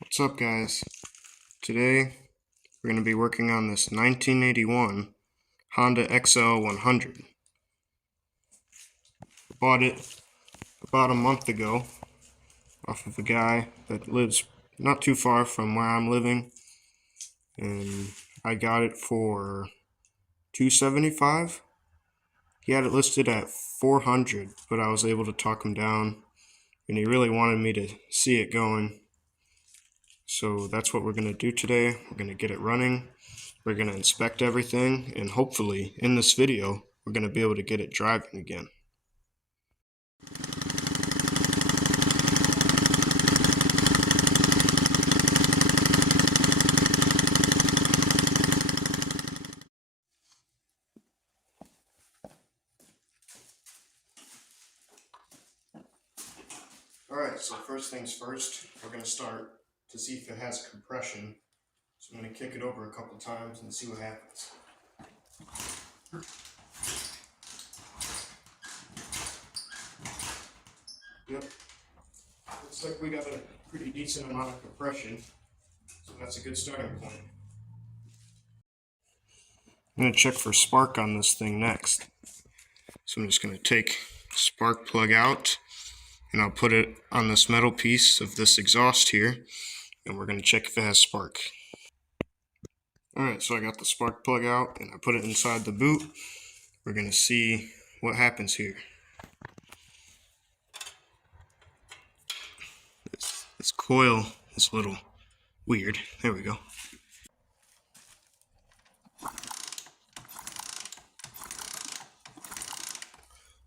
What's up, guys? Today we're going to be working on this 1981 Honda XL100. Bought it about a month ago off of a guy that lives not too far from where I'm living, and I got it for $275. He had it listed at $400, but I was able to talk him down, and he really wanted me to see it going. So that's what we're going to do today. We're going to get it running, we're going to inspect everything, and hopefully in this video we're going to be able to get it driving again. Alright, so first things first, we're going to start to see if it has compression. So I'm going to kick it over a couple times and see what happens. Yep, looks like we got a pretty decent amount of compression, so that's a good starting point. I'm going to check for spark on this thing next. So I'm just going to take the spark plug out, and I'll put it on this metal piece of this exhaust here, and we're going to check if it has spark. Alright, so I got the spark plug out and I put it inside the boot. We're going to see what happens here. This coil is a little weird. There we go.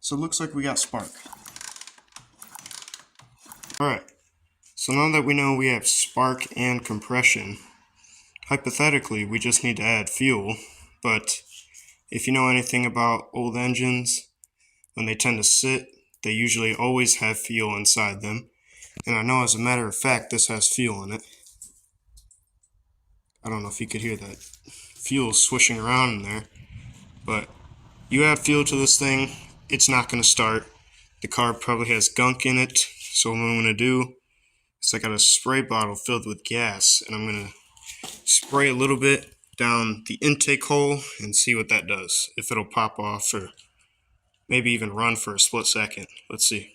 So it looks like we got spark. Alright, so now that we know we have spark and compression, hypothetically we just need to add fuel, but if you know anything about old engines, when they tend to sit, they usually always have fuel inside them. And I know as a matter of fact this has fuel in it. I don't know if you could hear that fuel swishing around in there, but you add fuel to this thing, it's not going to start. The car probably has gunk in it, so what I'm going to do is I got a spray bottle filled with gas, and I'm going to spray a little bit down the intake hole and see what that does. If it'll pop off or maybe even run for a split second. Let's see.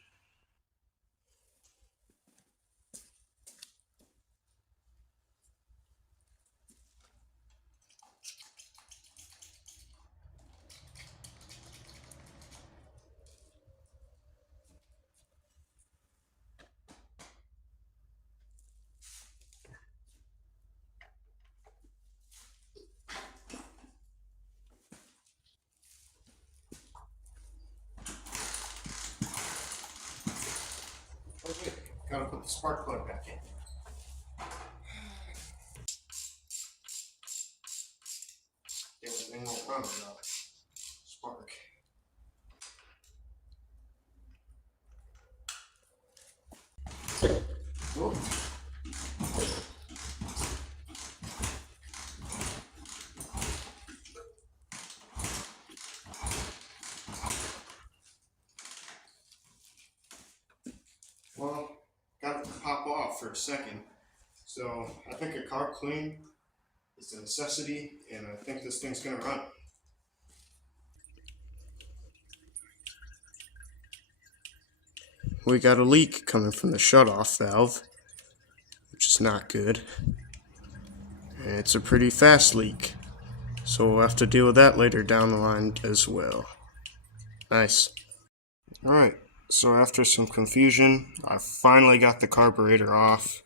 Okay, gotta put the spark plug back in. Everything won't run without spark. Whoa. Well, got it to pop off for a second, so I think a carb clean is a necessity, and I think this thing's gonna run. We got a leak coming from the shutoff valve, which is not good, and it's a pretty fast leak, so we'll have to deal with that later down the line as well. Nice. Alright, so after some confusion, I finally got the carburetor off,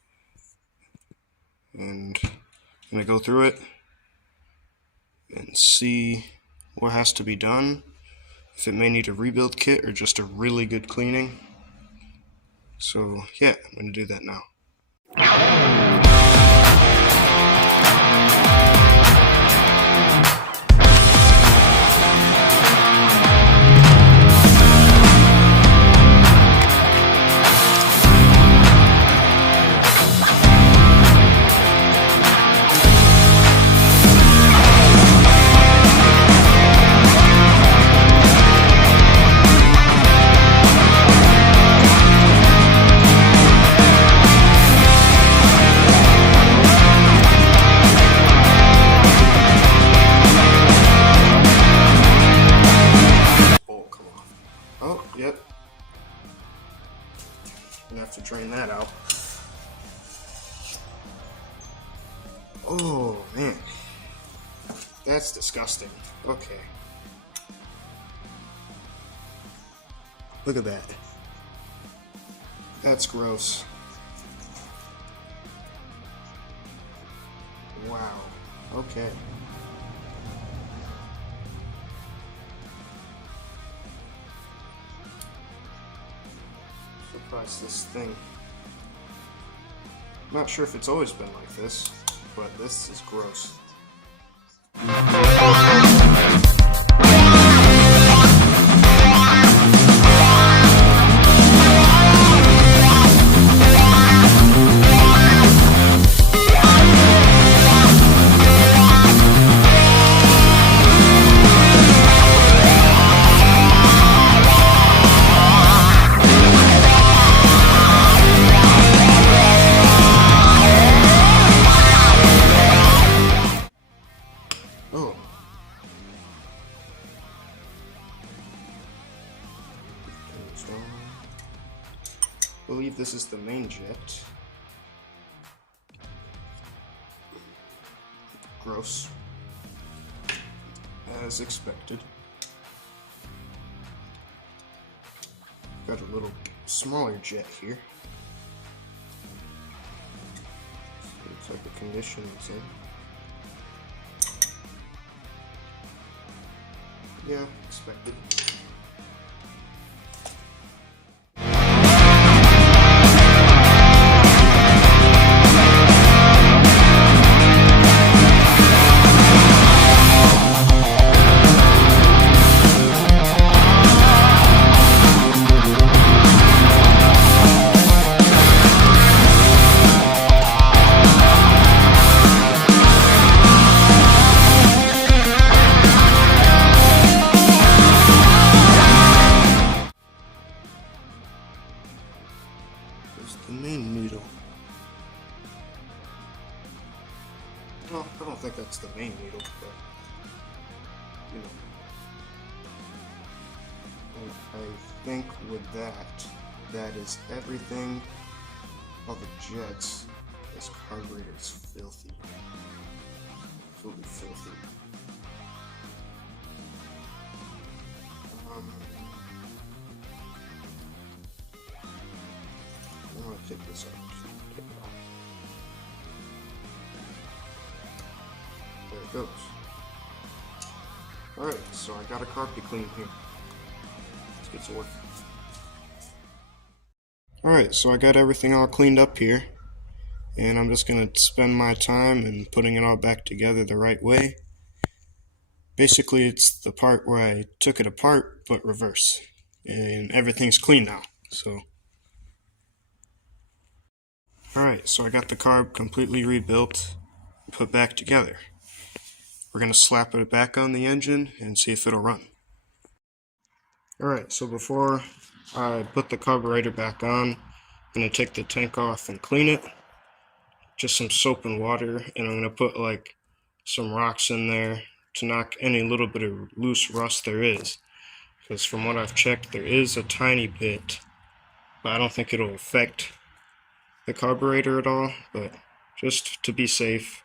and I'm going to go through it and see what has to be done, if it may need a rebuild kit or just a really good cleaning. So yeah, I'm going to do that now. straighten that out. Oh man, that's disgusting. Okay. Look at that. That's gross. Wow. Okay. Surprised this thing. Not sure if it's always been like this, but this is gross. Oh. I believe this is the main jet. Gross. As expected. Got a little smaller jet here. Looks like the condition is in. Yeah, expected. The main needle. Well, I don't think that's the main needle, but you know. I think with that, that is everything. All the jets. This carburetor is filthy. Absolutely filthy. I'm gonna take this out. Take it off. There it goes. Alright, so I got a carb to clean here. Let's get to work. Alright, so I got everything all cleaned up here. And I'm just gonna spend my time in putting it all back together the right way. Basically, it's the part where I took it apart, but reverse. And everything's clean now, so. Alright, so I got the carb completely rebuilt, put back together. We're going to slap it back on the engine and see if it'll run. Alright, so before I put the carburetor back on, I'm going to take the tank off and clean it. Just some soap and water, and I'm going to put like some rocks in there to knock any little bit of loose rust there is. Because from what I've checked, there is a tiny bit, but I don't think it'll affect the carburetor at all. But just to be safe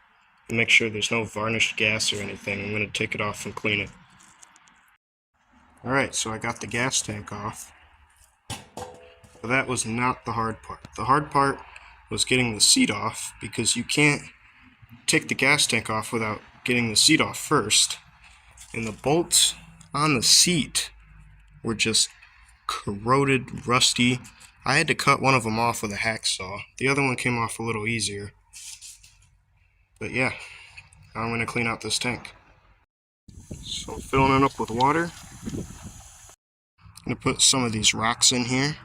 and make sure there's no varnished gas or anything, I'm going to take it off and clean it. Alright, so I got the gas tank off. But that was not the hard part. The hard part was getting the seat off, because you can't take the gas tank off without getting the seat off first. And the bolts on the seat were just corroded, rusty. I had to cut one of them off with a hacksaw. The other one came off a little easier. But yeah, now I'm going to clean out this tank. So I'm filling it up with water. I'm going to put some of these rocks in here.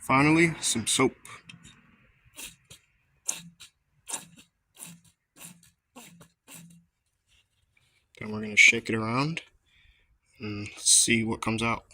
Finally, some soap. Then we're going to shake it around and see what comes out.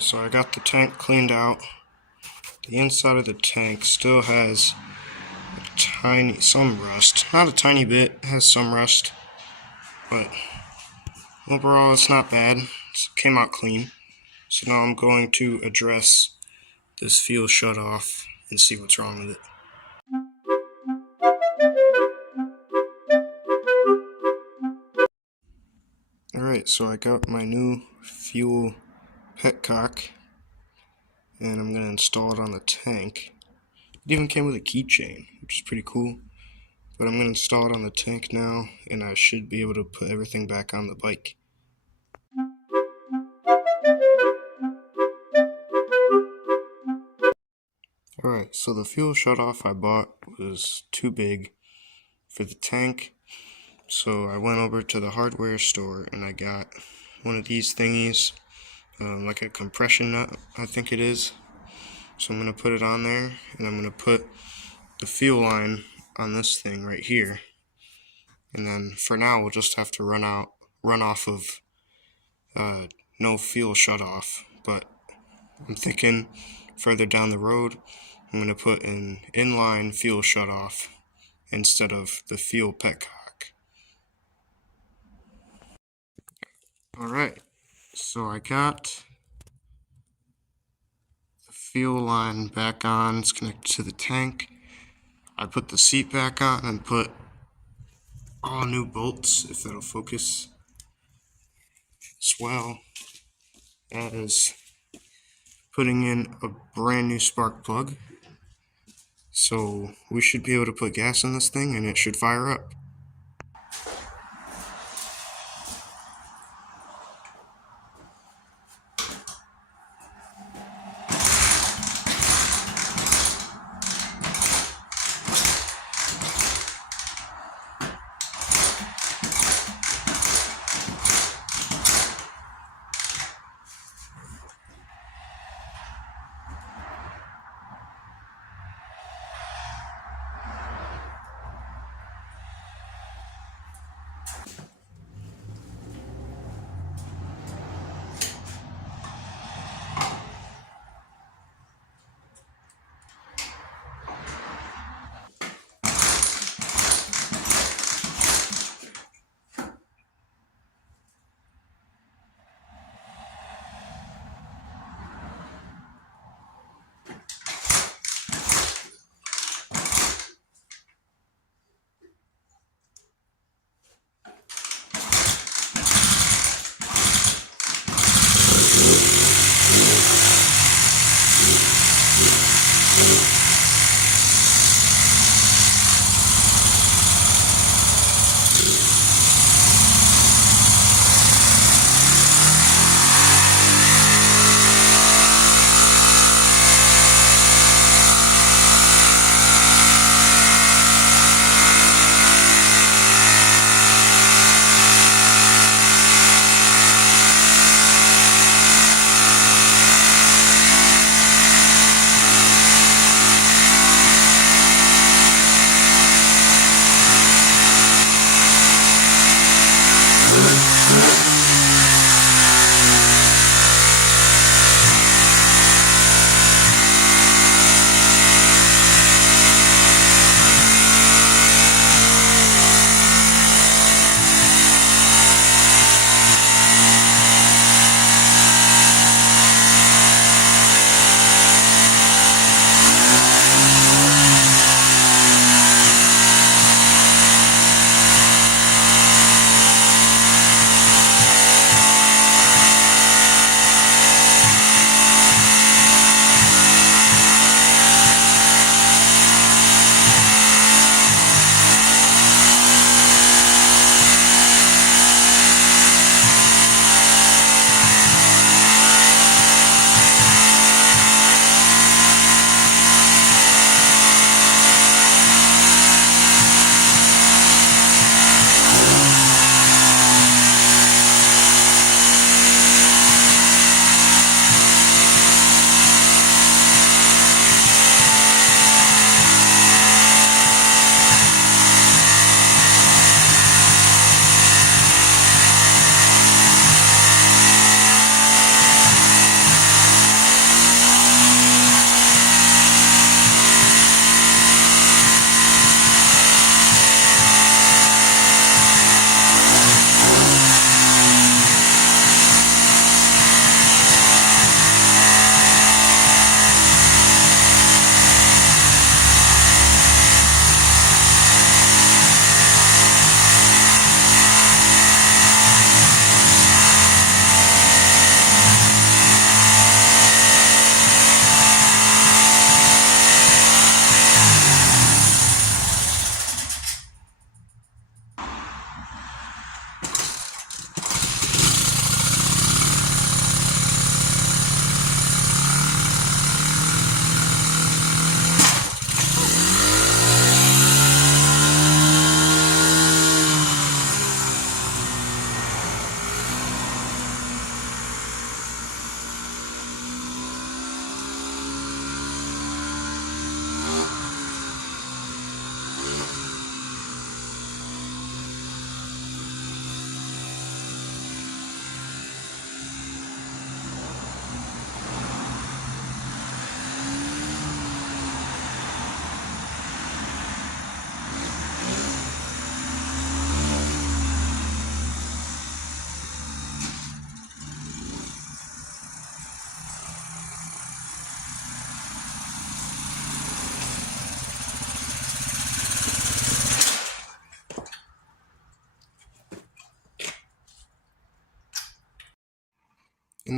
Alright, so I got the tank cleaned out. The inside of the tank still has some rust. Not a tiny bit, it has some rust. But overall it's not bad. It came out clean. So now I'm going to address this fuel shut off and see what's wrong with it. Alright, so I got my new fuel petcock and I'm going to install it on the tank. It even came with a keychain, which is pretty cool. But I'm going to install it on the tank now, and I should be able to put everything back on the bike. Alright, so the fuel shutoff I bought was too big for the tank, so I went over to the hardware store and I got one of these thingies, like a compression nut, I think it is. So I'm going to put it on there, and I'm going to put the fuel line on this thing right here. And then for now we'll just have to run off of no fuel shutoff. But I'm thinking further down the road I'm going to put an inline fuel shutoff instead of the fuel petcock. Alright, so I got the fuel line back on. It's connected to the tank. I put the seat back on and put all new bolts, if that'll focus, as well as putting in a brand new spark plug. So we should be able to put gas in this thing and it should fire up.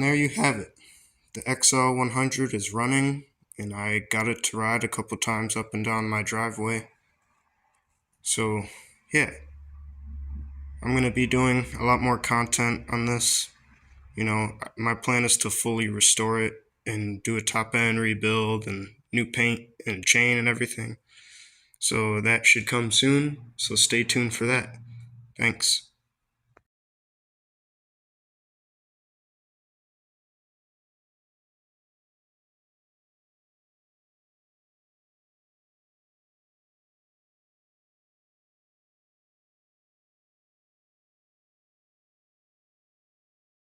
And there you have it. The XL100 is running, and I got it to ride a couple times up and down my driveway. So, yeah, I'm going to be doing a lot more content on this. You know, my plan is to fully restore it and do a top end rebuild and new paint and chain and everything. So that should come soon. So stay tuned for that. Thanks.